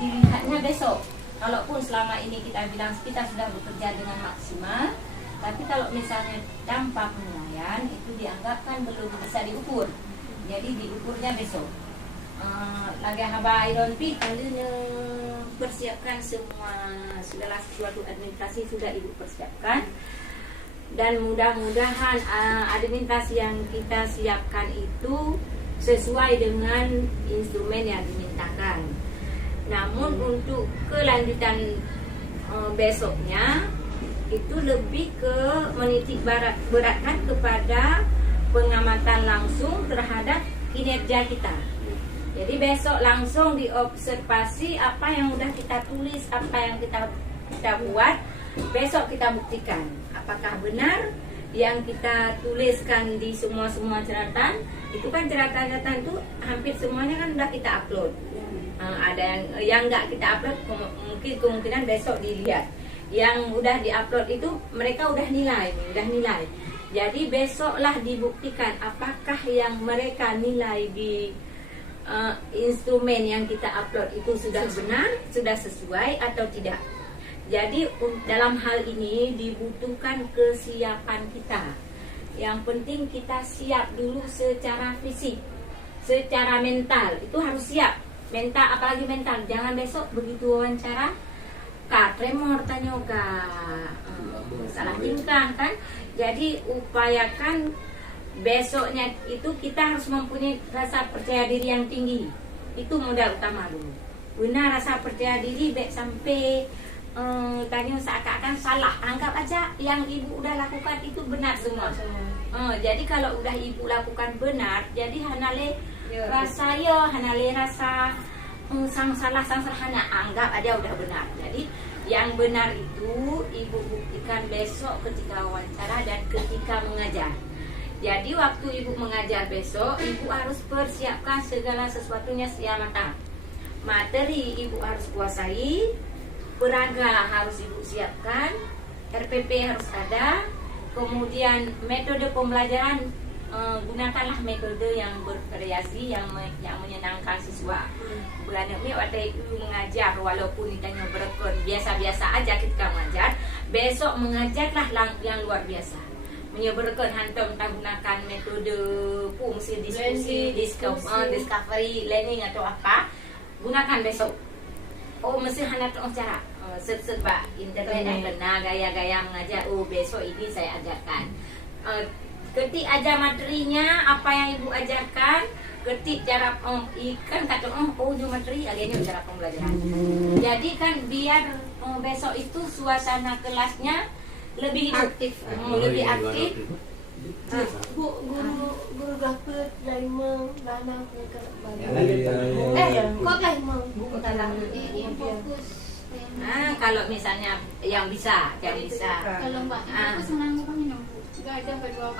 dilihatnya besok. Kalaupun selama ini kita bilang kita sudah bekerja dengan maksimal, tapi kalau misalnya dampak penilaian itu dianggapkan belum bisa diukur, jadi diukurnya besok. Lagi haba iron pi tandanya persiapkan semua segala sesuatu administrasi sudah ibu persiapkan, dan mudah-mudahan administrasi yang kita siapkan itu sesuai dengan instrumen yang dimintakan. Namun untuk kelanjutan besoknya itu lebih ke menitik beratkan kepada pengamatan langsung terhadap kinerja kita. Jadi besok langsung diobservasi apa yang sudah kita tulis, apa yang kita buat. Besok kita buktikan apakah benar yang kita tuliskan di semua catatan. Itu kan catatan itu hampir semuanya kan sudah kita upload. Ada yang nggak kita upload, mungkin kemungkinan besok dilihat. Yang udah diupload itu mereka udah nilai. Jadi besoklah dibuktikan apakah yang mereka nilai di instrumen yang kita upload itu sudah benar, sudah sesuai atau tidak. Jadi dalam hal ini dibutuhkan kesiapan kita. Yang penting kita siap dulu secara fisik, secara mental itu harus siap. Mental, apalagi mental. Jangan besok begitu wawancara tremor tanya salah tingkah kan. Jadi upayakan besoknya itu kita harus mempunyai rasa percaya diri yang tinggi. Itu modal utama dulu. Benar rasa percaya diri baik sampai tanya seakan-akan salah. Anggap aja yang ibu udah lakukan itu benar semua. Jadi kalau udah ibu lakukan benar, jadi hanale rasa hanale rasa sang salah hana anggap aja udah benar. Jadi yang benar itu ibu buktikan besok ketika wawancara dan ketika mengajar. Jadi waktu ibu mengajar besok, ibu harus persiapkan segala sesuatunya secara matang. Materi ibu harus kuasai, peraga harus ibu siapkan, RPP harus ada, kemudian metode pembelajaran gunakanlah metode yang bervariasi, yang menyenangkan siswa. Bulan ini waktu ibu mengajar walaupun ditanya berkon biasa-biasa aja ketika mengajar, besok mengajarlah yang luar biasa. Menyebarkan hantar menggunakan metode fungsi diskusi, discovery, learning atau apa, gunakan besok. Mesti hantar cara serba internet yang benar, gaya-gaya mengajar. Besok ini saya ajarkan. Ketik aja materinya, apa yang ibu ajarkan, ketik cara ikan kata ini materi agaknya cara pembelajaran. Jadi kan biar besok itu suasana kelasnya lebih aktif, lebih aktif. Guru dapat laimang dana kok laimang buku tanah ini fokus. Kalau misalnya yang bisa. Kalau mbak fokus menanggung minum, nggak ada berdua.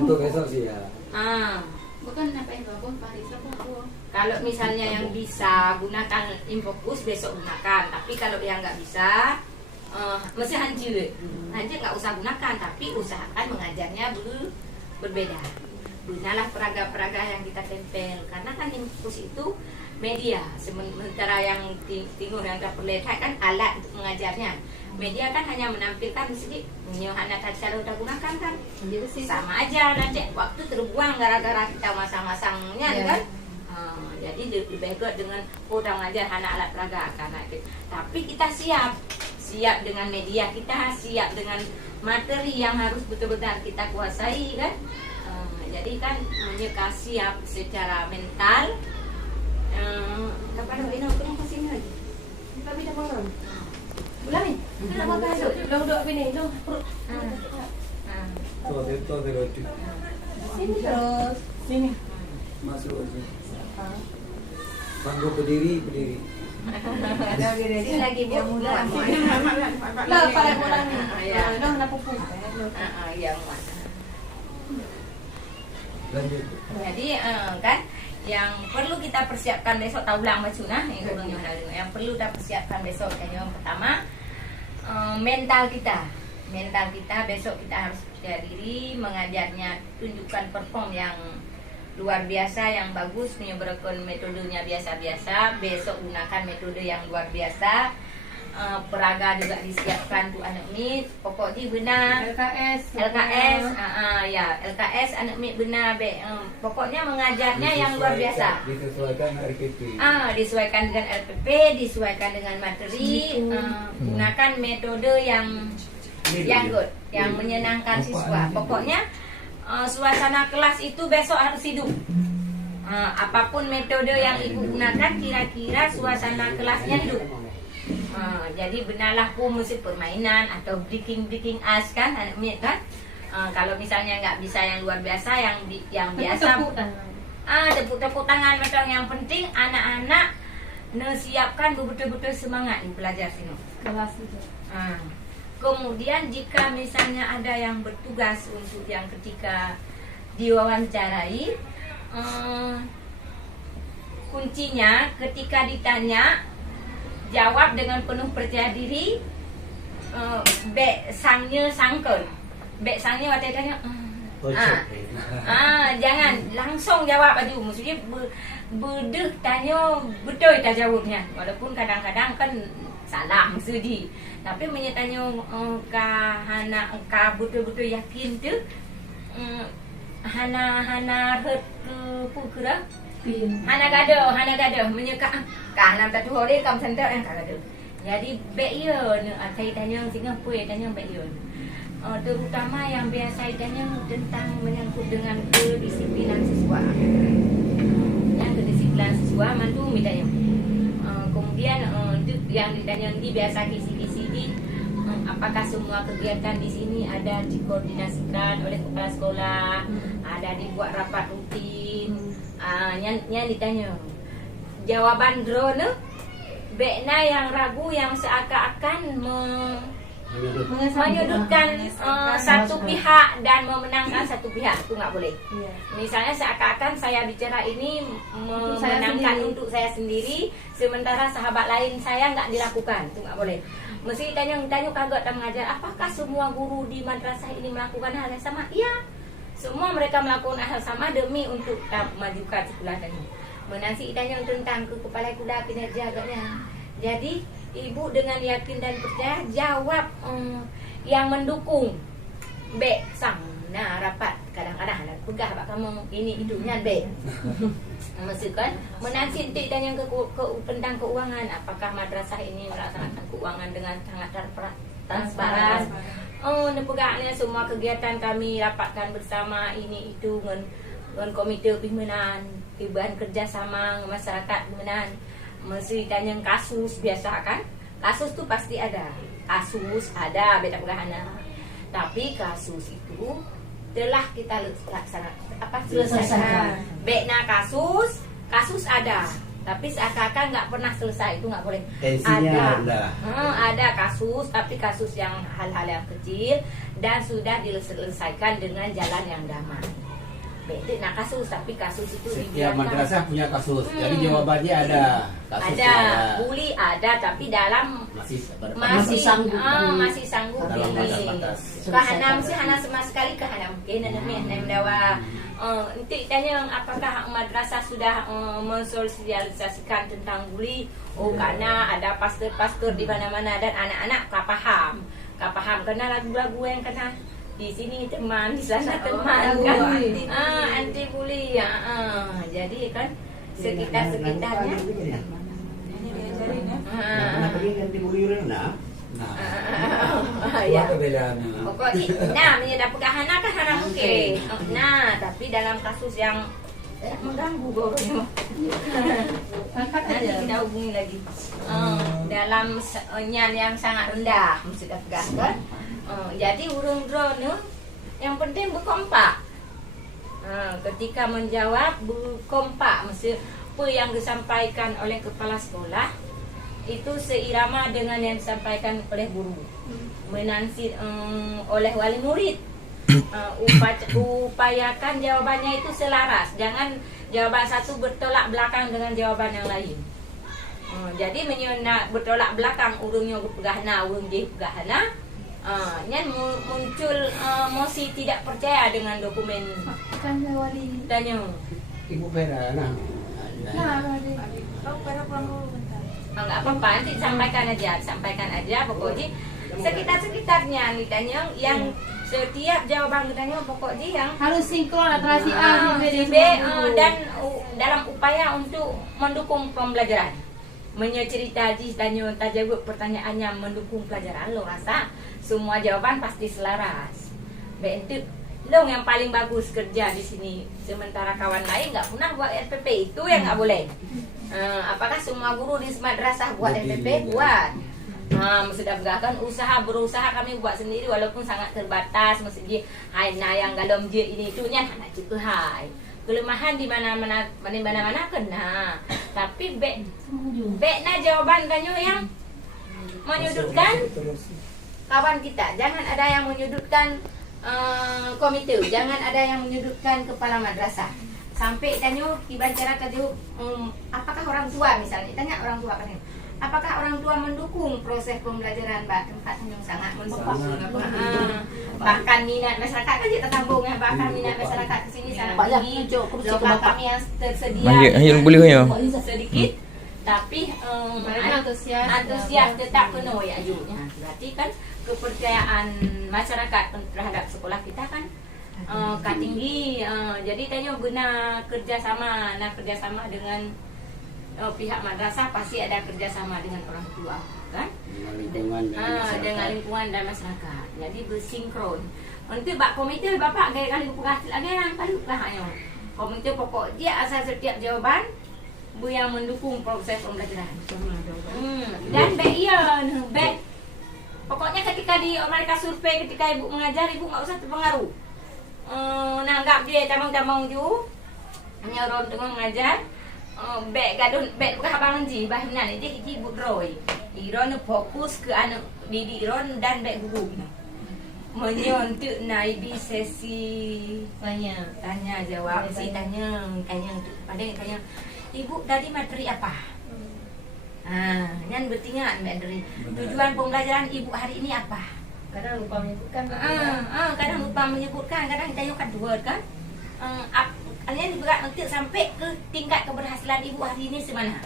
Untuk besok sih ya. Bukan apa yang bagus Paris aku. Kalau misalnya yang bisa gunakan Infokus besok gunakan, tapi kalau yang nggak bisa mesti hancur nggak usah gunakan, tapi usahakan mengajarnya berbeda. Gunalah peraga-peraga yang kita tempel, karena kan Infokus itu media, sementara yang timur yang terperlihat kan alat untuk mengajarnya. Media kan hanya menampilkan sedikit, hanya cara udah gunakan kan, sama aja nanti waktu terbuang gara-gara kita masang-masangnya kan. Jadi lebih baik dengan udah mengajar anak alat peraga karena itu. Tapi kita siap dengan media kita, siap dengan materi yang harus betul-betul kita kuasai kan. Jadi kan menyeka siap secara mental. Kapan ini aku kasih lagi? Kita bisa bangun. Ulang ni. Nak makan tu. Duduk sini, duduk. Todo de roti. Sini terus. Sini. Masuk aja. Bangku berdiri. Ini lagi buat mula. Lah, pada orang ni. Dah nak pupu. Yang mana? Lanjut. Jadi kan yang perlu kita persiapkan besok tahu ulang macuna yang perlu kita persiapkan besok yang pertama mental kita besok kita harus percaya diri mengajarnya, tunjukkan perform yang luar biasa yang bagus, menyebarkan metodenya biasa-biasa, besok gunakan metode yang luar biasa. Peraga juga disiapkan untuk anak MIT. Pokoknya benar LKS ya LKS anak MIT benar pokoknya mengajarnya yang luar biasa. Disesuaikan RPP. Disesuaikan dengan RPP, disesuaikan dengan materi, gunakan metode yang good, yang menyenangkan siswa. Pokoknya suasana kelas itu besok harus hidup. Apapun metode yang ibu gunakan, kira-kira suasana kelasnya hidup. Jadi benarlah musik permainan atau breaking ice kan anak MIT kan. Kalau misalnya nggak bisa yang luar biasa, yang biasa tepuk tangan macam yang penting anak-anak siapkan betul-betul semangat nih belajar sini kelas itu. Kemudian jika misalnya ada yang bertugas untuk yang ketika diwawancarai, kuncinya ketika ditanya jawab dengan penuh percaya diri. Bek sangnya sangkel. Bek sangnya waktu tanya. Jangan langsung jawab aja. Maksudnya berdeh tanya betul tak jawabnya. Walaupun kadang-kadang kan salah maksudnya. Tapi menyatanya hana betul-betul yakin tu. Hana herd pukura. Hana gaduh menyeka kahana tak tuh orang kam center yang gaduh. Jadi beyon saya tanya Singapura tanya beyon. Terutama yang biasa tanya tentang menyangkut dengan kedisiplinan siswa. Yang kedisiplinan siswa mantu mitanya. Kemudian yang ditanya di biasa kisi-kisi di apakah semua kegiatan di sini ada dikoordinasikan oleh kepala sekolah, ada dibuat rapat rutin. Yang ditanya jawaban drone Bekna yang ragu yang seakan-akan menyudutkan satu pihak dan memenangkan satu pihak, itu nggak boleh. Misalnya seakan-akan saya bicara ini memenangkan untuk saya sendiri, sementara sahabat lain saya nggak dilakukan, itu nggak boleh. Mesti tanya kaget dan mengajar, apakah semua guru di madrasah ini melakukan hal yang sama? Iya, semua mereka melakukan hal sama demi untuk memajukan sekolah tadi. Menansi tanya tentang kepala kuda kinerja agaknya. Jadi ibu dengan yakin dan percaya jawab yang mendukung. B sang rapat kadang-kadang pegah pak kamu ini hidupnya B. Maksudkan menansi tanya tentang keuangan, apakah madrasah ini melaksanakan keuangan dengan sangat transparan. Nepegaknya semua kegiatan kami rapatkan bersama ini itu dengan komite pimpinan, bahan kerjasama masyarakat pimpinan. Mesti tanya kasus biasa kan? Kasus tu pasti ada. Kasus ada beda pegahana. Tapi kasus itu telah kita selesaikan. Bekna kasus ada. Tapi seakan-akan nggak pernah selesai, itu nggak boleh. Ada kasus, tapi kasus yang hal-hal yang kecil dan sudah diselesaikan dengan jalan yang damai. Beda kasus, tapi kasus itu setiap madrasah punya kasus. Jadi jawabannya ada. Kasus ada, bully ada, tapi dalam masih sanggup ini. Kahanam sih hana sama sekali kahanam. Kena namanya dawa. Nanti tanya apakah madrasah sudah mensosialisasikan tentang bully? Karena ada pastor-pastor di mana-mana dan anak-anak paham karena lagu-lagu yang kena di sini teman, di sana teman kan, anti bully ya. Jadi kan sekitarnya. Ya. Pokoknya, ada pegahana kan hana mungkin. Tapi dalam kasus yang mengganggu gorong. Nanti kita hubungi lagi. Dalam nyan yang sangat rendah, mesti kita pegahkan. Jadi urung drone yang penting berkompak. Ketika menjawab berkompak, mesti apa yang disampaikan oleh kepala sekolah itu seirama dengan yang disampaikan oleh guru, menansi oleh wali murid. Upayakan jawabannya itu selaras, jangan jawaban satu bertolak belakang dengan jawaban yang lain. Jadi menyena bertolak belakang urungnya pegahana, urung je pegahana. Muncul emosi tidak percaya dengan dokumen. Kan wali Tanya Ibu Vera, nah. Nah, adik. Kau pada pulang dulu bentar. Enggak apa-apa, nanti sampaikan aja pokoknya sekitar-sekitarnya nih tanya yang setiap jawaban ditanya pokoknya yang Harus sinkron antara si A, si B, B, dan dalam upaya untuk mendukung pembelajaran. Mencerita tanya jawab pertanyaannya mendukung pelajaran, lo rasa semua jawaban pasti selaras. Bentuk lo yang paling bagus kerja di sini, sementara kawan lain nggak pernah buat RPP, itu yang nggak boleh. Apakah semua guru di madrasah buat RPP? Buat. Sudah berusaha kami buat sendiri walaupun sangat terbatas. Mesti hai yang galom je ini itunya nak cukup hai. Kelemahan di mana-mana kena. Tapi na jawaban tanya yang menyudutkan kawan kita. Jangan ada yang menyudutkan komite, jangan ada yang menyudutkan kepala madrasah. Sampai tanya dibacara tadi apakah orang tua misalnya tanya orang tua kan, apakah orang tua mendukung proses pembelajaran tempat yang sangat mendukung, bahkan minat masyarakat kan kita tambung ya, bahkan minat masyarakat ke sini sangat tinggi. Lokal kami yang tersedia sedikit, tapi mereka antusias tetap penuh ya ajunya. Berarti kan kepercayaan masyarakat terhadap sekolah kita kan tinggi. Jadi tanya guna kerjasama dengan pihak madrasah, pasti ada kerjasama dengan orang tua kan, dengan lingkungan dan masyarakat. Jadi bersinkron. Untuk bak komite bapak gaya kali berhasil ada yang kali hanya komite pokok dia asal setiap jawaban bu yang mendukung proses pembelajaran. Dan pokoknya ketika mereka survei, ketika ibu mengajar, ibu nggak usah terpengaruh. Nanggap dia tamang-tamang ju hanya orang tengah mengajar. Bukan abang ji bahnya ni dia ibu roy. Iron fokus ke anak didik Iron dan guru. Menyontuk naik sesi tanya jawab tanya ibu dari materi apa? Yang bertanya materi. Tujuan pembelajaran ibu hari ini apa? Kadang lupa menyebutkan. Kadang lupa menyebutkan, kadang kita kan dua kan. Kalian berat untuk sampai ke tingkat keberhasilan ibu hari ini semana.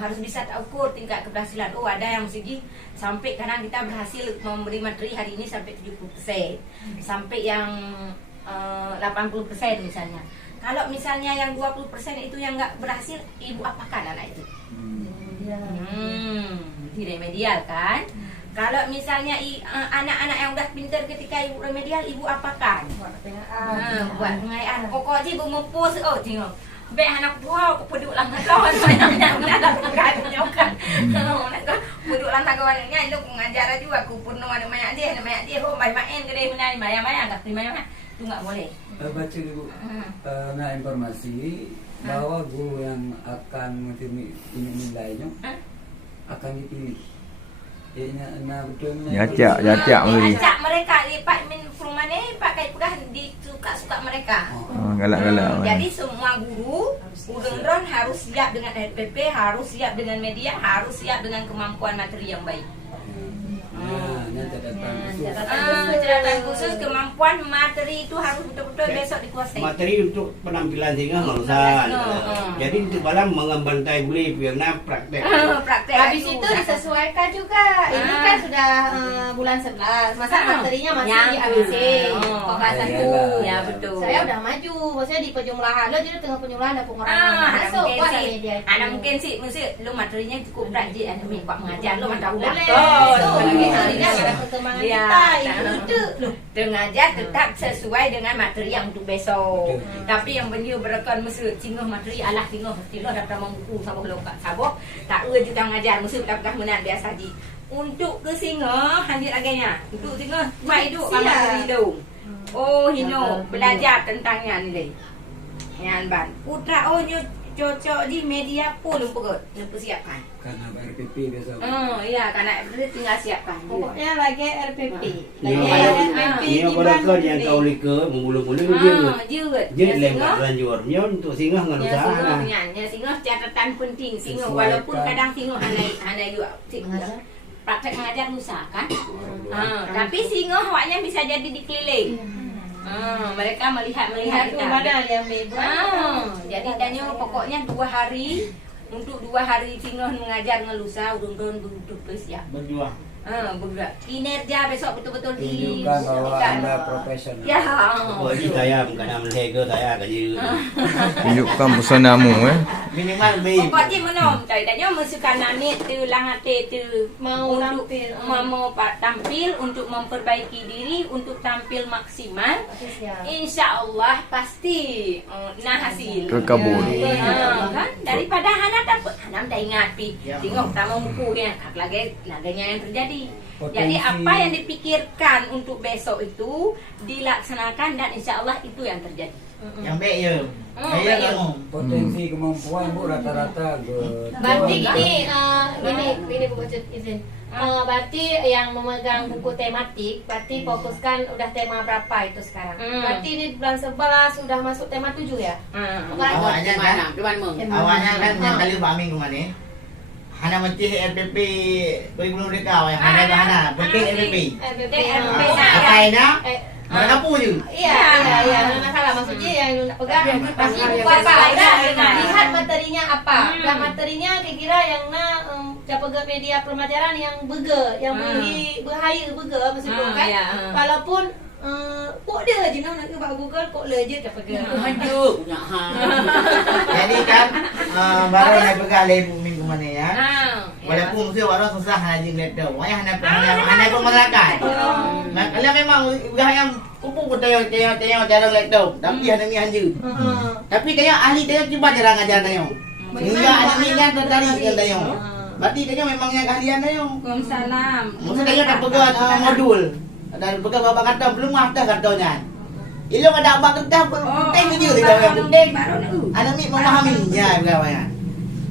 Harus bisa ukur tingkat keberhasilan. Oh, ada yang segi sampai kadang kita berhasil memberi materi hari ini sampai 70%, sampai yang 80% misalnya. Kalau misalnya yang 20% itu yang nggak berhasil, ibu apakan anak itu? Di remedial kan? Kalau misalnya anak-anak yang udah pintar ketika ibu remedial, ibu apakan? Buat pengayaan. Pokoknya ibu mempus, tengok. Be anak buah peduk lang kawan saya nak pengayaan kan. Peduk lang kawannya itu pengajar juga aku pun ada banyak dia main gede menai maya tak terima itu enggak boleh. Baca dulu informasi bahwa guru yang akan nilainya akan dipilih. Jacak mereka lipat min perumane pakai pedah suka mereka. Galak-galak. Jadi semua guru udendron harus siap dengan RPP, harus siap dengan media, harus siap dengan kemampuan materi yang baik. Catatan khusus kemampuan materi itu harus betul-betul besok dikuasai. Materi untuk penampilan singa haruslah. Jadi untuk balang mengembantai beli biarnya praktek. Habis itu disesuaikan juga. Ini kan sudah bulan 11. Masa materinya masih di ABC. Kelas 1. Ya betul. Saya udah maju. Maksudnya di penjumlahan. Lo jadi tengah penjumlahan ada pengurangan. Masuk buat media. Ada mungkin sih lo materinya cukup berat je ada buat mengajar lo mantap udah. Ada perkembangan kita itu Dengajar tetap sesuai dengan materi yang untuk besok. Tapi yang benda berekan mesti tinggal materi alah tinggal dapat buku sama lokak sabok tak juga ngajar mesti dapat menang biasa di. Untuk ke singa hadir agaknya. Untuk singa mai duk materi lu. Oh hino belajar tentangnya nilai. Yan ban. Putra cocok di media pun lupa siapkan. Karena RPP biasa. Iya, karena RPP tinggal siapkan. Pokoknya lagi RPP. Ini orang yang kau lika mula-mula dia. Dia lembut lanjurnya untuk singa ngarusan. Ya, singa catatan penting. Singa walaupun kadang singa anai juga praktek mengajar musa kan. Tapi singa awaknya bisa jadi dikeliling. Mereka melihat Lihat kita. mana yang bebas. Jadi tanya pokoknya 2 hari untuk 2 hari Singoh mengajar ngelusa urung-urung duduk ya. Berjuang. Bergerak. Kinerja besok betul-betul Tunjukkan bahwa Anda profesional. Ya. Oh, ini saya bukan nama lega saya kerja. Tunjukkan pesonamu Minimal baik. Pokoknya menom, tanya masukkan nanit tu langate tu Mau untuk tampil. mau tampil untuk memperbaiki diri untuk tampil maksimal. Siap. Insya Allah pasti nah hasil. Terkabul. Kan daripada Hana dapat Hana dah ingat pi Ya. tengok tamu bukunya laganya yang terjadi. Potensi- Jadi apa yang dipikirkan untuk besok itu dilaksanakan dan insya Allah itu yang terjadi. Yang baik ya. baik Baik ya. ya. Potensi kemampuan Bu rata-rata Berarti ini Bu izin. Berarti yang memegang buku tematik, berarti fokuskan udah tema berapa itu sekarang? Berarti ini bulan 11 sudah masuk tema 7 ya? Awalnya kan, awalnya kan yang kali Baming kemana? Hana mesti RPP kurikulum mereka, yang Hana penting RPP. Pakainya mereka punya. Iya, masalah maksudnya yang nak pegang pasti buku apa lihat materinya apa. Dah materinya kira-kira yang nak pegang media pembelajaran yang yang bahaya maksudnya kan. Walaupun kok dia je nak buat Google kok le je dah pegang. Jadi kan baru nak pegang lebu minggu mana ya. Walaupun mesti orang susah aja ngeliat tu. Wah, hana pun masyarakat. Kalau memang udah yang kumpul tengok cara ngeliat tu. Tapi hana ni hanja. Tapi kayak ahli tengok cuba jarang ajar tengok. Hingga ahli ni kan tertarik dengan tengok. Berarti tengok memang yang ahlian tengok. Waalaikumsalam. Mesti tengok tak pegang modul. Dan pegang babak kata belum ada katanya. Ilmu ada abang kertas penting je dia yang penting. Anak mi memahaminya bagaimana.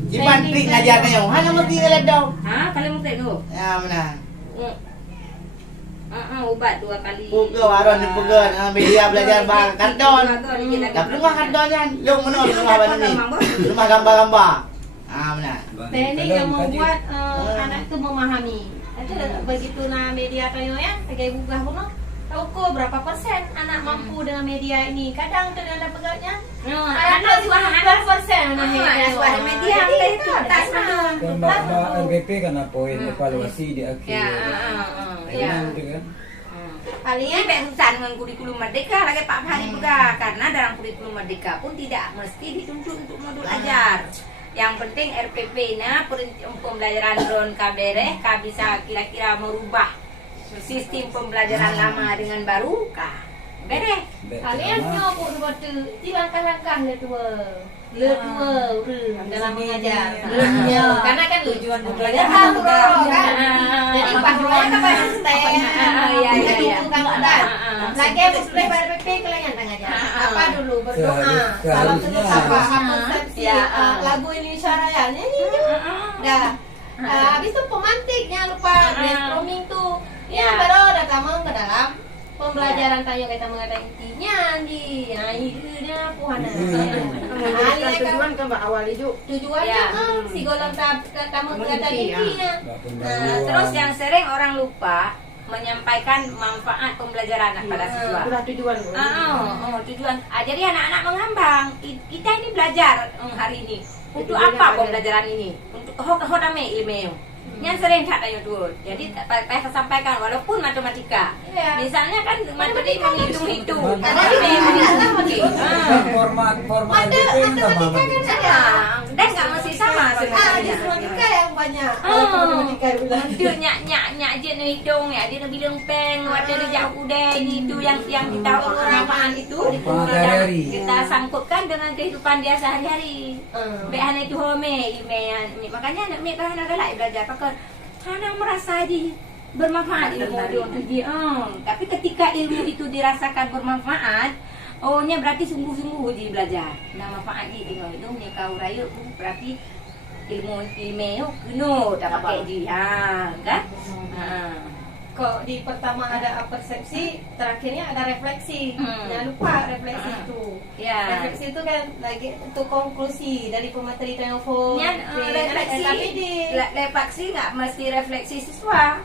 Cipan trik ngajar tengok. Hana mesti ngeliat tu. Kalau mau tengok. Ya mana. Ubat 2 kali. Pukul waron pukul media belajar bahasa karton. Tak rumah kartonnya. Lu mana rumah apa ni? Rumah gambar-gambar. Mana? Teknik yang membuat anak itu memahami. Ada begitu na media kayu ya, sebagai gugah pun tahu ko berapa persen anak mampu dengan media ini. Kadang dengan ada pegawainya. Anak suara 100% suara media itu tak sama. RPP karena poin evaluasi di akhir. Ya. Kalian baik susah dengan kurikulum merdeka lagi Pak Hari juga karena dalam kurikulum merdeka pun tidak mesti dituntut untuk modul ajar. Yang penting RPP-nya pembelajaran drone kabereh bisa kira-kira merubah sistem pembelajaran lama dengan baru bereh. Kalian nyoba seperti di langkah-langkah le dua dalam mengajar. Karena kan tujuan belajar kan. Jadi pahuannya apa stay. Lagi sesuai RPP kalian mengajar. Apa dulu berdoa. Salam terus apa konsepsi lagu Indonesia Raya nyanyi. Dah. Habis itu pemantiknya lupa brainstorming tuh. Ya baru datang ke dalam pembelajaran tanya kita mengatakan intinya di idenya puhana. Tujuan kan awal itu. Tujuannya si golong tamu mengatakan intinya. Terus yang sering orang lupa menyampaikan manfaat pembelajaran pada siswa. Sudah tujuan. Tujuan. Jadi anak-anak mengambang. Kita ini belajar hari ini. Untuk apa pembelajaran ini? Untuk hodame ilmu. Yang sering katanya tuh. Jadi saya sampaikan walaupun matematika. Misalnya kan matematika menghitung-hitung. Format Matematika kan ada. Dan nggak mesti sama sebenarnya. Matematika yang banyak. Matematika dia nyak je hitung ya dia bilang peng ada jauh udah itu yang kita pengamaan itu kita sangkutkan dengan kehidupan dia sehari-hari. Behana itu home makanya anak mek kan ada lagi belajar pakai Hana merasa bermanfaat ilmu dia. Tapi ketika ilmu itu dirasakan bermanfaat, nya berarti sungguh-sungguh dia belajar. Nah manfaat itu nya kau rayu berarti ilmu kuno tak pakai dia kan? Kok di pertama ada persepsi, terakhirnya ada refleksi. Jangan lupa refleksi itu. Refleksi itu kan lagi untuk konklusi dari pemateri telepon. Refleksi, tapi di refleksi nggak mesti refleksi siswa.